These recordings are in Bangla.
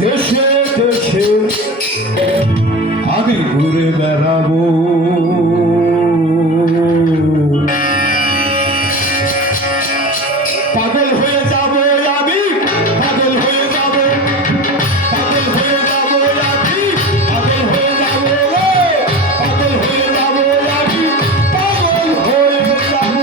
দেশে দেশে আমি ঘুরে বেড়াবো, পাগল হয়ে যাব আমি, পাগল হয়ে যাব, পাগল হয়ে যাব আমি, পাগল হয়ে যাব রে, পাগল হয়ে যাব আমি, পাগল হয়ে যাব।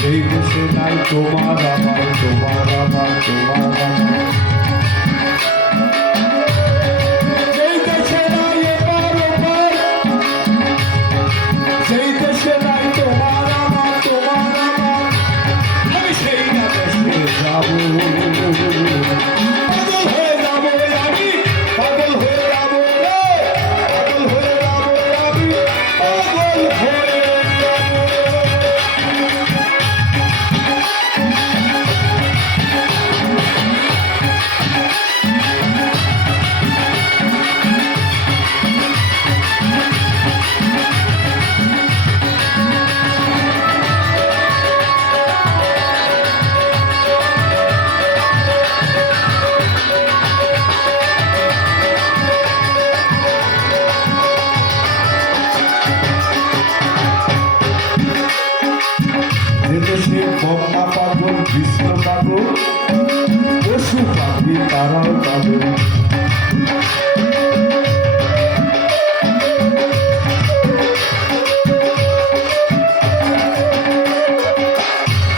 সেই দেশে নাই তোমার আমার, তোমার আমার, তোমার আমার, সেই দেশে নাই এপার ওপার, সেই দেশে নাই তোমার আমার, তোমার আমার, আমি সেই না দেশে যাব, পাগল হয়ে যাব আমি, পাগল হয়ে যাব রে, পাগল হয়ে যাব আমি, পাগল হয়ে দেশে বন্যা পাগল, কৃষ্ণ পাগল, পশু পাখি তারাও পাগল,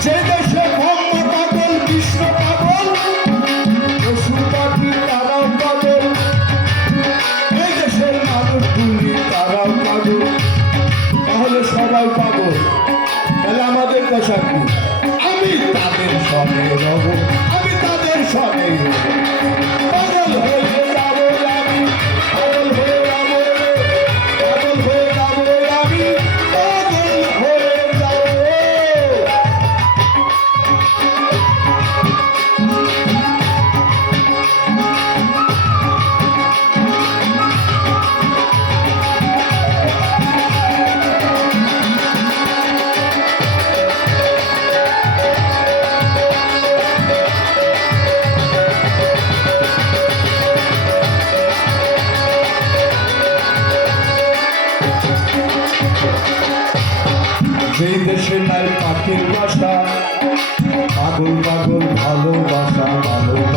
যে দেশে বন্যা পাগল, কৃষ্ণ পাগল, পশু পাখি তারাও পাগল, এই দেশের মানুষগুলি তারাও পাগল, তাহলে সবাই পাগল, তাহলে আমাদের দশা কি? আমি তাদের সঙ্গে রব, আমি তাদের সঙ্গে পাগল হয়ে যাব আমি, পাগল হয়ে যাব রে, পাগল হয়ে যাব আমি, পাগল হয়ে যাব। যেই দেশে নাই পাখির বাসা, পাগল পাগল ভালোবাসা, ভালোবাসা।